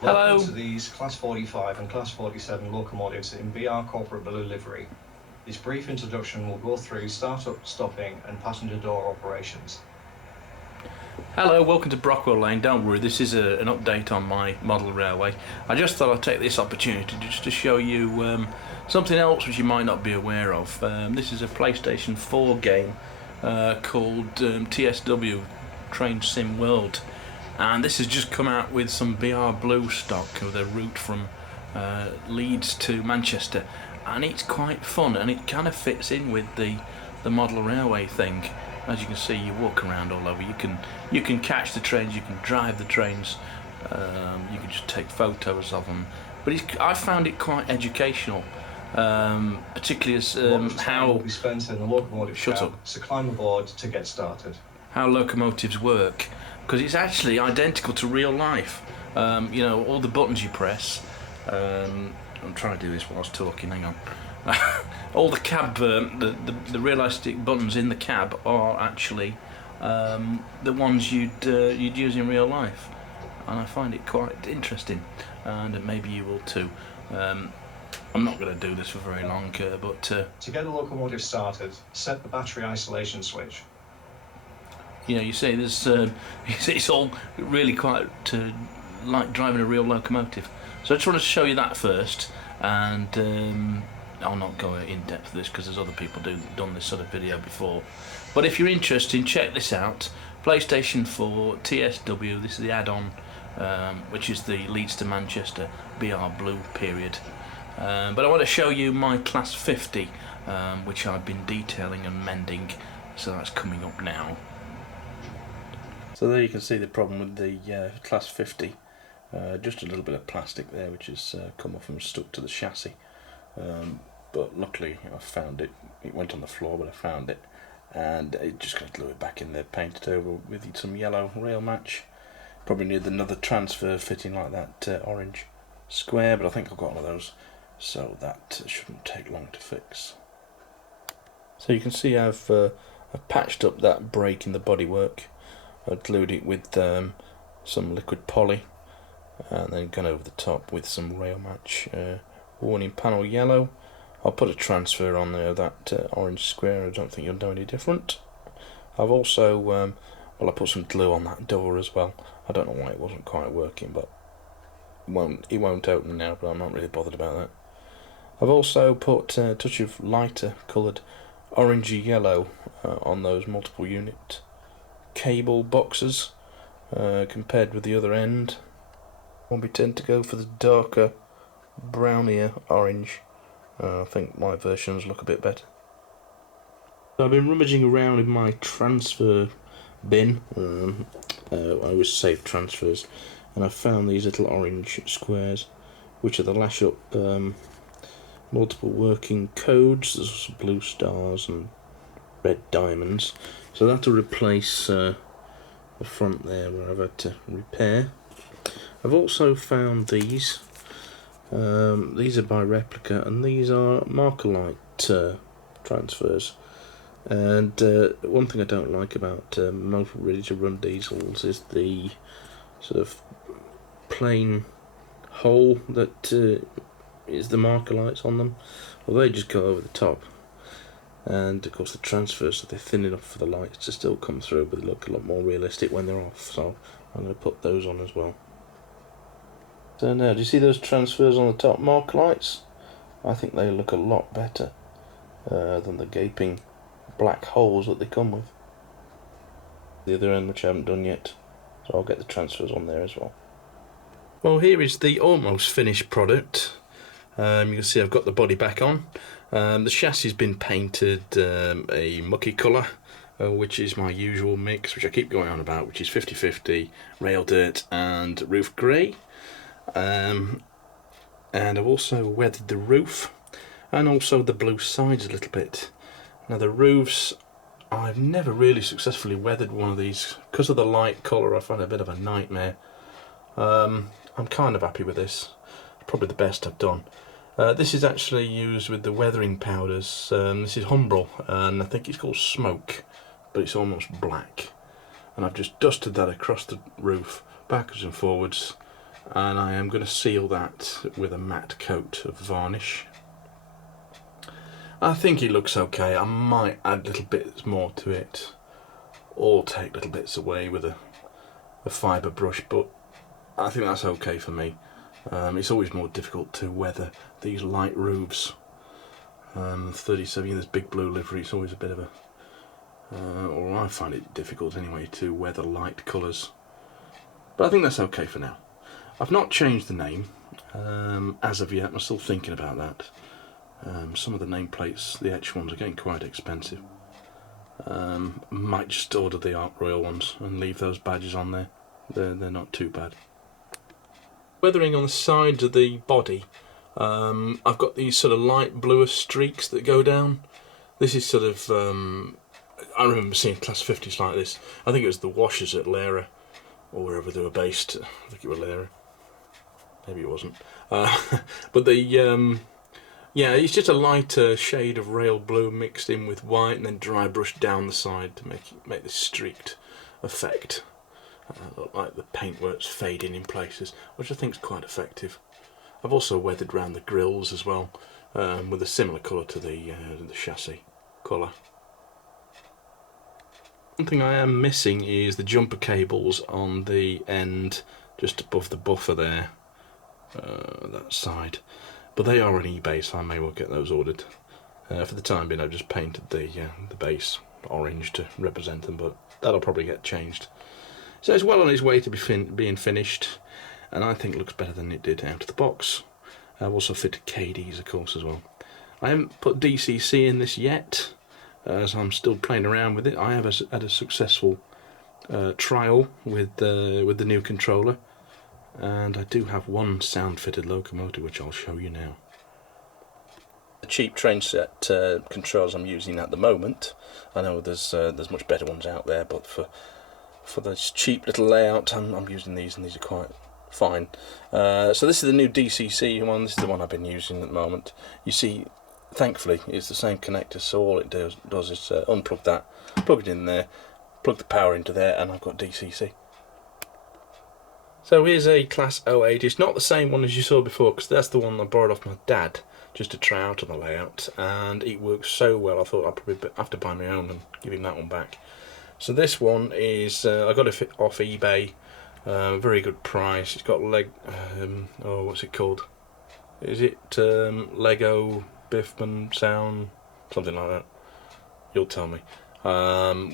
Hello. Welcome to these Class 45 and Class 47 locomotives in BR Corporate Blue livery. This brief introduction will go through start-up, stopping and passenger door operations. Hello, welcome to Brockwell Lane. Don't worry, this is an update on my model railway. I just thought I'd take this opportunity just to show you something else which you might not be aware of. This is a PlayStation 4 game called TSW, Train Sim World. And this has just come out with some BR Blue stock with a route from Leeds to Manchester. And it's quite fun, and it kind of fits in with the model railway thing. As you can see, you walk around all over. You can catch the trains, you can drive the trains, you can just take photos of them. But I found it quite educational, particularly as how will be spent in the locomotive shut cab, up. so climb aboard to get started. How locomotives work, because it's actually identical to real life. You know, all the buttons you press. I'm trying to do this whilst talking. Hang on. All the cab, the realistic buttons in the cab are actually the ones you'd use in real life, and I find it quite interesting, and maybe you will too. I'm not going to do this for very long, but to get the locomotive started, set the battery isolation switch. You know, you see, there's it's all really quite like driving a real locomotive. So I just want to show you that first, and I'll not go in depth with this because there's other people done this sort of video before. But if you're interested, check this out. PlayStation 4 TSW. This is the add-on, which is the Leeds to Manchester BR Blue period. But I want to show you my Class 50, which I've been detailing and mending. So that's coming up now. So there you can see the problem with the Class 50. Just a little bit of plastic there which has come off and stuck to the chassis, but luckily I found it. It went on the floor, but I found it, and it just got to glue it back in there, paint it over with some yellow rail match. Probably need another transfer fitting like that orange square, but I think I've got one of those, so that shouldn't take long to fix. So you can see I've patched up that break in the bodywork. I glued it with some liquid poly, and then gone over the top with some rail match warning panel yellow. I'll put a transfer on there, that orange square. I don't think you'll know any different. I've also well, I put some glue on that door as well. I don't know why it wasn't quite working, but it won't open now, but I'm not really bothered about that. I've also put a touch of lighter coloured orangey yellow on those multiple unit cable boxes compared with the other end. We tend to go for the darker brownier orange. I think my versions look a bit better. So I've been rummaging around in my transfer bin. I always save transfers, and I've found these little orange squares, which are the lash up multiple working codes. There's blue stars and red diamonds, so that'll replace the front there where I've had to repair. I've also found these. These are by Replica, and these are Markerlite transfers. And one thing I don't like about most ready-to-run diesels is the sort of plain hole that is the Markerlites on them. Well, they just go over the top. And of course the transfers, so they're thin enough for the lights to still come through, but they look a lot more realistic when they're off. So I'm going to put those on as well. So now, do you see those transfers on the top mark lights? I think they look a lot better than the gaping black holes that they come with. The other end, which I haven't done yet, so I'll get the transfers on there as well. Well, here is the almost finished product. You can see I've got the body back on. The chassis has been painted a mucky colour, which is my usual mix, which I keep going on about, which is 50-50 rail dirt and roof grey. And I've also weathered the roof and also the blue sides a little bit. Now the roofs, I've never really successfully weathered one of these because of the light colour. I find it a bit of a nightmare. I'm kind of happy with this. It's probably the best I've done. This is actually used with the weathering powders. This is Humbrol, and I think it's called Smoke, but it's almost black. And I've just dusted that across the roof, backwards and forwards, and I am going to seal that with a matte coat of varnish. I think it looks okay. I might add little bits more to it, or take little bits away with a fibre brush, but I think that's okay for me. It's always more difficult to weather these light roofs. 37, this big blue livery, it's always a bit of a, or I find it difficult anyway, to weather light colours. But I think that's okay for now. I've not changed the name as of yet. I'm still thinking about that. Some of the nameplates, the etched ones, are getting quite expensive. Might just order the Ark Royal ones and leave those badges on there. They're not too bad. Weathering on the sides of the body, I've got these sort of light bluer streaks that go down. This is sort of, I remember seeing Class 50s like this. I think it was the washers at Lara, or wherever they were based. I think it was Lara. Maybe it wasn't. But the, yeah, it's just a lighter shade of rail blue mixed in with white, and then dry brushed down the side to make this streaked effect. Look like the paintwork's fading in places, which I think is quite effective. I've also weathered around the grills as well, with a similar colour to the chassis colour. One thing I am missing is the jumper cables on the end, just above the buffer there, that side. But they are on eBay, so I may well get those ordered. For the time being, I've just painted the base orange to represent them, but that'll probably get changed. So it's well on its way to being finished, and I think it looks better than it did out of the box. I've also fitted KDs, of course, as well. I haven't put DCC in this yet, as I'm still playing around with it. I have had a successful trial with the new controller, and I do have one sound-fitted locomotive, which I'll show you now. The cheap train set controls I'm using at the moment. I know there's much better ones out there, but for this cheap little layout, I'm using these, and these are quite fine. So this is the new DCC one. This is the one I've been using at the moment. You see, thankfully, it's the same connector, so all it does is unplug that, plug it in there, plug the power into there, and I've got DCC. So here's a Class 08. It's not the same one as you saw before, because that's the one I borrowed off my dad just to try out on the layout, and it works so well I thought I'd probably have to buy my own and give him that one back. So this one is, I got it off eBay, very good price. It's got what's it called? Is it Lego Biffman sound? Something like that. You'll tell me.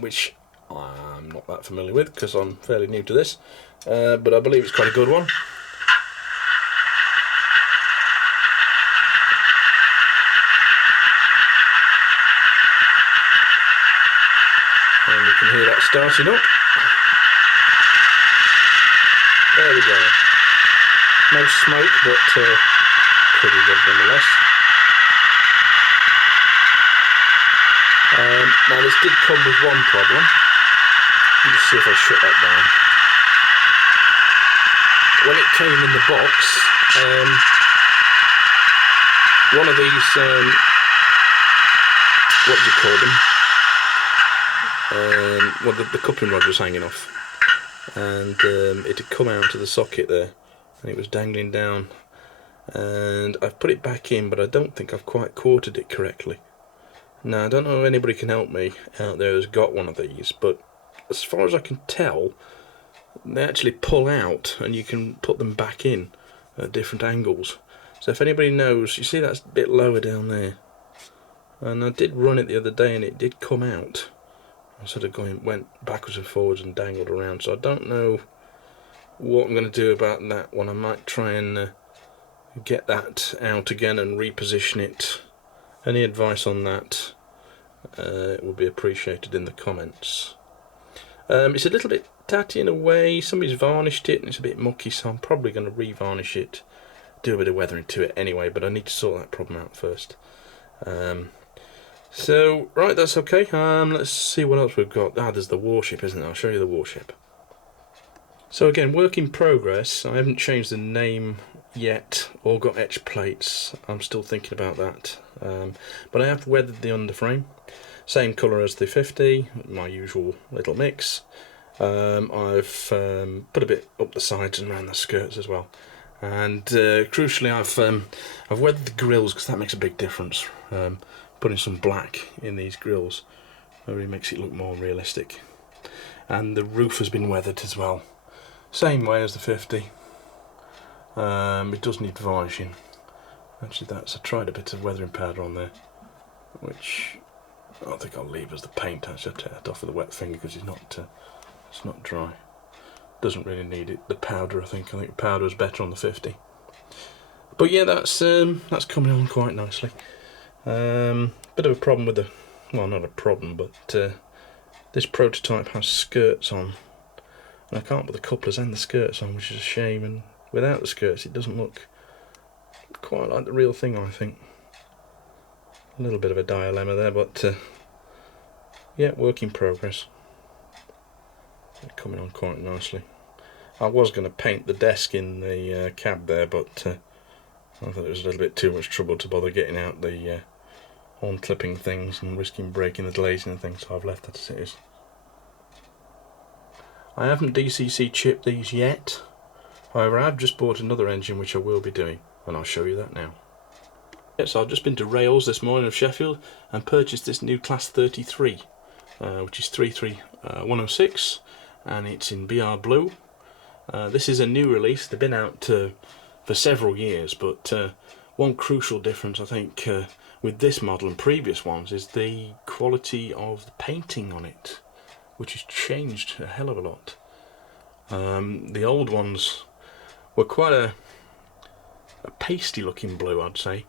Which I'm not that familiar with, because I'm fairly new to this. But I believe it's quite a good one. And you can hear that starting up. There we go. No smoke, but pretty good nonetheless. Now this did come with one problem. Let me see if I shut that down. When it came in the box, one of these, what do you call them? Well, the coupling rod was hanging off, and it had come out of the socket there, and it was dangling down, and I've put it back in, but I don't think I've quite quartered it correctly. Now, I don't know if anybody can help me out there who's got one of these, but as far as I can tell, they actually pull out, and you can put them back in at different angles. So if anybody knows, you see that's a bit lower down there, and I did run it the other day and it did come out. I sort of went backwards and forwards and dangled around, so I don't know what I'm going to do about that one. I might try and get that out again and reposition it. Any advice on that would be appreciated in the comments. It's a little bit tatty in a way. Somebody's varnished it and it's a bit mucky, so I'm probably going to re-varnish it, do a bit of weathering to it anyway, but I need to sort that problem out first. So, right, that's okay. Let's see what else we've got. There's the Warship, isn't there? I'll show you the Warship. So again, work in progress. I haven't changed the name yet or got etched plates. I'm still thinking about that. But I have weathered the underframe. Same colour as the 50, my usual little mix. I've put a bit up the sides and around the skirts as well, and crucially I've weathered the grills because that makes a big difference. Putting some black in these grills really makes it look more realistic. And the roof has been weathered as well, same way as the 50. It does need varnishing. Actually, I tried a bit of weathering powder on there, which I think I'll leave as the paint. Actually, I'll tear it off with a wet finger because it's not dry. Doesn't really need it. The powder, I think the powder is better on the 50. But yeah, that's coming on quite nicely. Bit of a problem with well, not a problem, but this prototype has skirts on, and I can't put the couplers and the skirts on, which is a shame. And without the skirts, it doesn't look quite like the real thing, I think. A little bit of a dilemma there, but yeah, work in progress. They're coming on quite nicely. I was going to paint the desk in the cab there, but I thought it was a little bit too much trouble to bother getting out the horn clipping things and risking breaking the glazing and things, so I've left that as it is. I haven't DCC chipped these yet, however I've just bought another engine which I will be doing, and I'll show you that now. Yes, I've just been to Rails this morning of Sheffield and purchased this new Class 33, which is 33106, and it's in BR Blue. This is a new release. They've been out for several years, but one crucial difference I think with this model and previous ones is the quality of the painting on it, which has changed a hell of a lot. The old ones were quite a pasty looking blue, I'd say,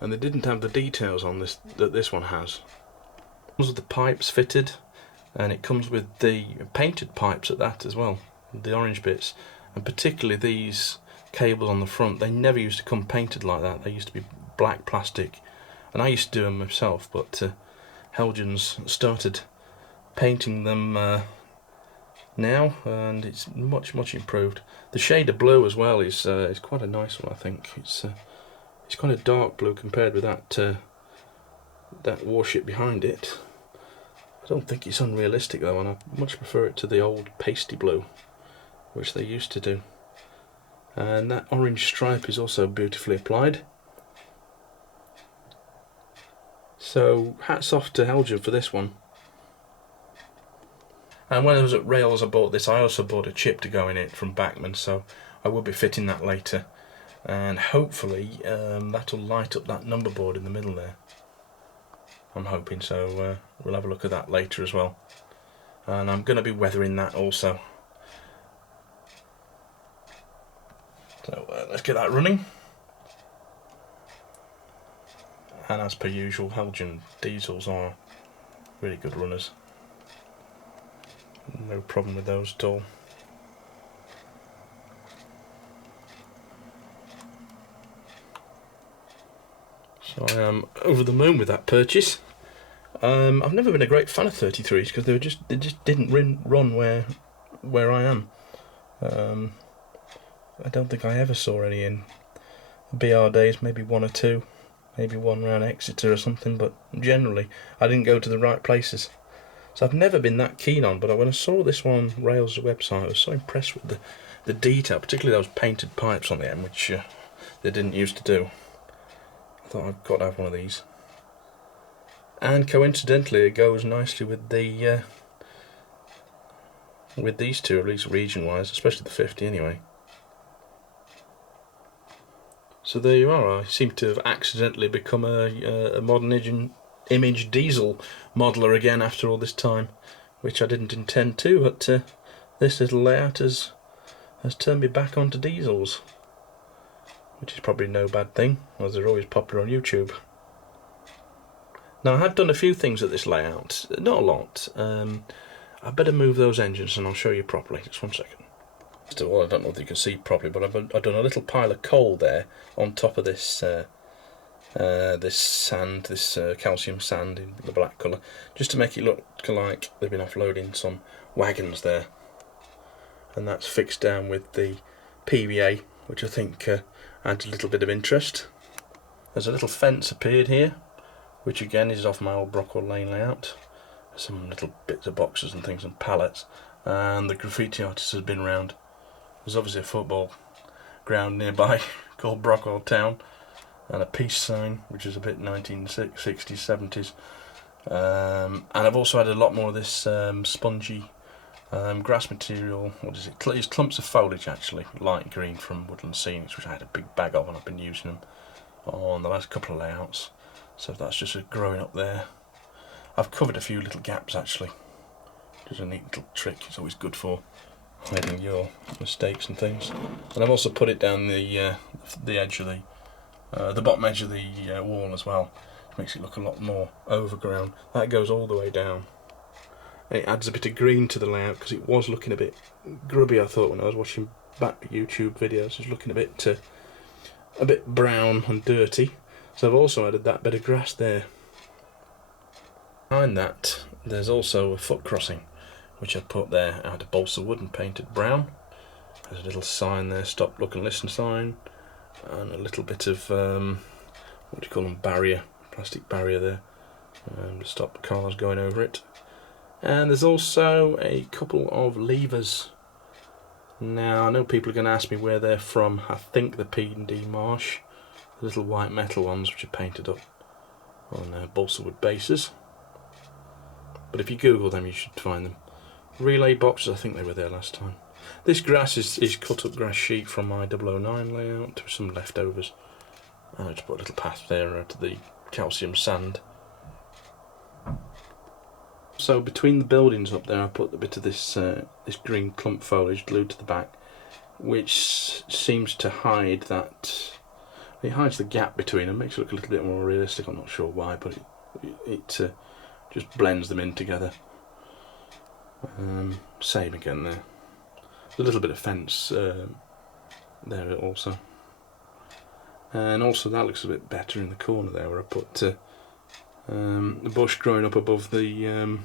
and they didn't have the details on this that this one has. Comes with the pipes fitted, and it comes with the painted pipes at that as well, the orange bits, and particularly these cables on the front. They never used to come painted like that. They used to be black plastic, and I used to do them myself, but Helgen's started painting them now, and it's much improved. The shade of blue as well is quite a nice one. I think it's quite a dark blue compared with that Warship behind it. I don't think it's unrealistic though, and I much prefer it to the old pasty blue which they used to do. And that orange stripe is also beautifully applied. So hats off to Helgen for this one. And when I was at Rails I bought this. I also bought a chip to go in it from Bachmann, so I will be fitting that later, and hopefully that'll light up that number board in the middle there. I'm hoping so. We'll have a look at that later as well, and I'm going to be weathering that also. So let's get that running. And as per usual, Helgen diesels are really good runners. No problem with those at all. So I am over the moon with that purchase. I've never been a great fan of 33s because they just didn't run where I am. I don't think I ever saw any in BR days, maybe one or two, maybe one around Exeter or something, but generally I didn't go to the right places. So I've never been that keen on, but when I saw this one on Rails' website I was so impressed with the detail, particularly those painted pipes on the end, which they didn't used to do. I thought I've got to have one of these. And coincidentally it goes nicely with the with these two, at least region wise, especially the 50 anyway. So there you are. I seem to have accidentally become a modern image diesel modeler again after all this time, which I didn't intend to, but this little layout has turned me back onto diesels, which is probably no bad thing, as they're always popular on YouTube. Now I have done a few things at this layout, not a lot. I better move those engines and I'll show you properly. Just one second. First of all, I don't know if you can see properly, but I've done a little pile of coal there on top of this this sand, this calcium sand in the black colour, just to make it look like they've been offloading some wagons there. And that's fixed down with the PVA, which I think adds a little bit of interest. There's a little fence appeared here, which again is off my old Brockwell Lane layout. Some little bits of boxes and things and pallets. and the graffiti artist has been round. There's obviously a football ground nearby called Brockwell Town, and a peace sign which is a bit 1960s, 70s. And I've also had a lot more of this spongy grass material. What is it? It's clumps of foliage actually, light green from Woodland Scenics, which I had a big bag of and I've been using them on the last couple of layouts. So that's just growing up there. I've covered a few little gaps actually. Just a neat little trick. It's always good for hiding your mistakes and things. And I've also put it down the edge of the bottom edge of the wall as well. It makes it look a lot more overgrown. That goes all the way down. It adds a bit of green to the layout because it was looking a bit grubby, I thought, when I was watching back YouTube videos. It was looking a bit brown and dirty. So I've also added that bit of grass there. Behind that, there's also a foot crossing, which I put there out of balsa wood and painted brown. There's a little sign there, stop, look and listen sign, and a little bit of, what do you call them, barrier, plastic barrier there, to stop cars going over it. And there's also a couple of levers. Now, I know people are going to ask me where they're from. I think the P&D Marsh, the little white metal ones which are painted up on balsa wood bases. But if you Google them, you should find them. Relay boxes, I think they were there last time. This grass is cut up grass sheet from my 009 layout, with some leftovers. And I just put a little path there to the calcium sand. So between the buildings up there, I put a bit of this green clump foliage glued to the back, which seems to hide that. It hides the gap between them, makes it look a little bit more realistic. I'm not sure why, but it just blends them in together. Same again there. A little bit of fence there also, and also that looks a bit better in the corner there, where I put the bush growing up above the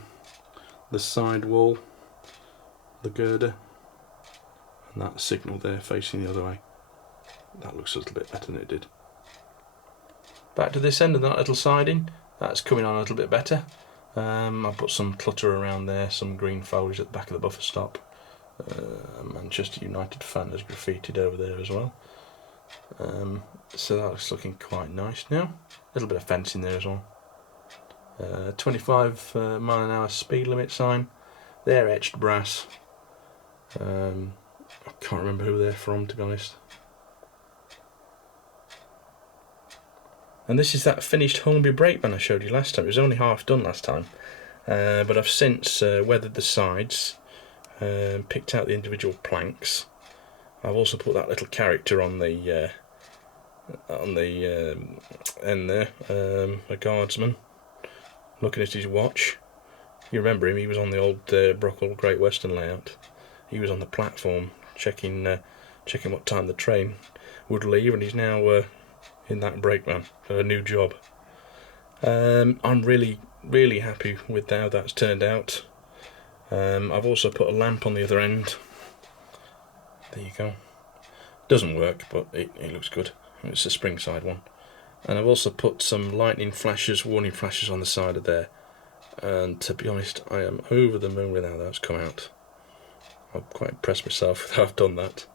side wall, the girder, and that signal there facing the other way. That looks a little bit better than it did. Back to this end of that little siding, that's coming on a little bit better. I put some clutter around there, some green foliage at the back of the buffer stop. Manchester United fan has graffitied over there as well. So that's looking quite nice now. A little bit of fencing there as well. 25 mile an hour speed limit sign. They're etched brass. I can't remember who they're from, to be honest. And this is that finished Hornby brakeman I showed you last time. It was only half done last time, but I've since weathered the sides, picked out the individual planks. I've also put that little character on the end there, a guardsman, looking at his watch. You remember him? He was on the old Brockwell Great Western layout. He was on the platform checking what time the train would leave, and he's now in that brakeman for a new job. I'm really happy with how that's turned out. I've also put a lamp on the other end. There you go. Doesn't work, but it looks good. It's a spring side one. And I've also put some lightning flashes, warning flashes on the side of there. And to be honest, I am over the moon with how that's come out. I'm quite impressed myself with how I've done that.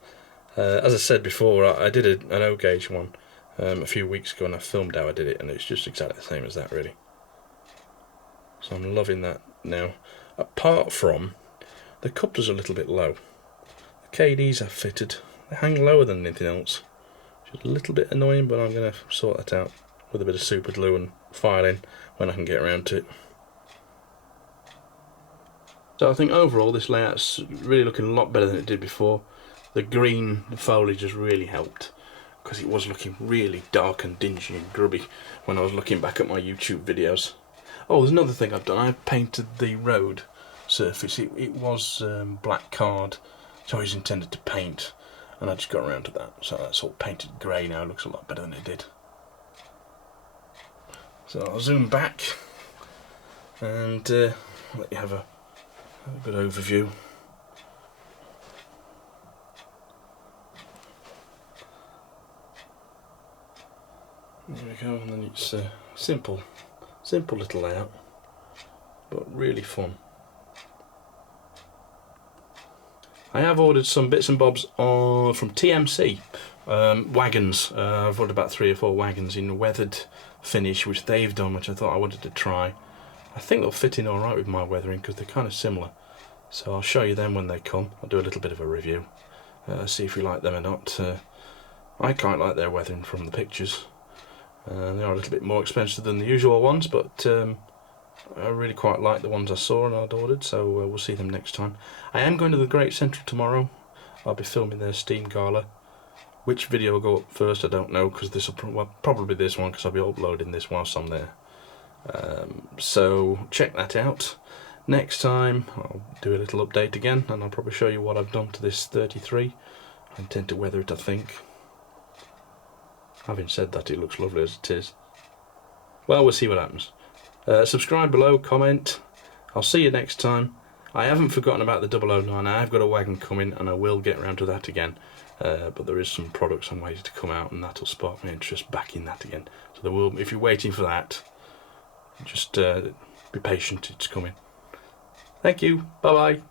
As I said before, I did an O-gauge one a few weeks ago, and I filmed how I did it, and it's just exactly the same as that, really. So I'm loving that now. Apart from, the couplers are a little bit low. The KDs I've fitted, they hang lower than anything else. Which is a little bit annoying, but I'm going to sort that out with a bit of super glue and filing when I can get around to it. So I think overall this layout's really looking a lot better than it did before. The green foliage has really helped, because it was looking really dark and dingy and grubby when I was looking back at my YouTube videos. Oh, there's another thing I've done. I've painted the road surface. It was black card, so I was intended to paint, and I just got around to that. So that's all painted grey now. It looks a lot better than it did. So I'll zoom back and let you have a good overview. There we go, and then it's a simple little layout, but really fun. I have ordered some bits and bobs from TMC wagons. I've ordered about 3 or 4 wagons in weathered finish, which they've done, which I thought I wanted to try. I think they'll fit in alright with my weathering because they're kind of similar. So I'll show you them when they come. I'll do a little bit of a review, see if you like them or not. I quite like their weathering from the pictures. They are a little bit more expensive than the usual ones, but I really quite like the ones I saw and I'd ordered, so we'll see them next time. I am going to the Great Central tomorrow. I'll be filming their Steam Gala. Which video will go up first I don't know, because this will probably this one, because I'll be uploading this whilst I'm there. So check that out. Next time I'll do a little update again, and I'll probably show you what I've done to this 33. I intend to weather it, I think. Having said that, it looks lovely as it is. Well, we'll see what happens. Subscribe below, comment. I'll see you next time. I haven't forgotten about the 009. I have got a wagon coming, and I will get around to that again. But there is some products I'm waiting to come out, and that'll spark my interest back in that again. So there will, if you're waiting for that, just be patient. It's coming. Thank you. Bye bye.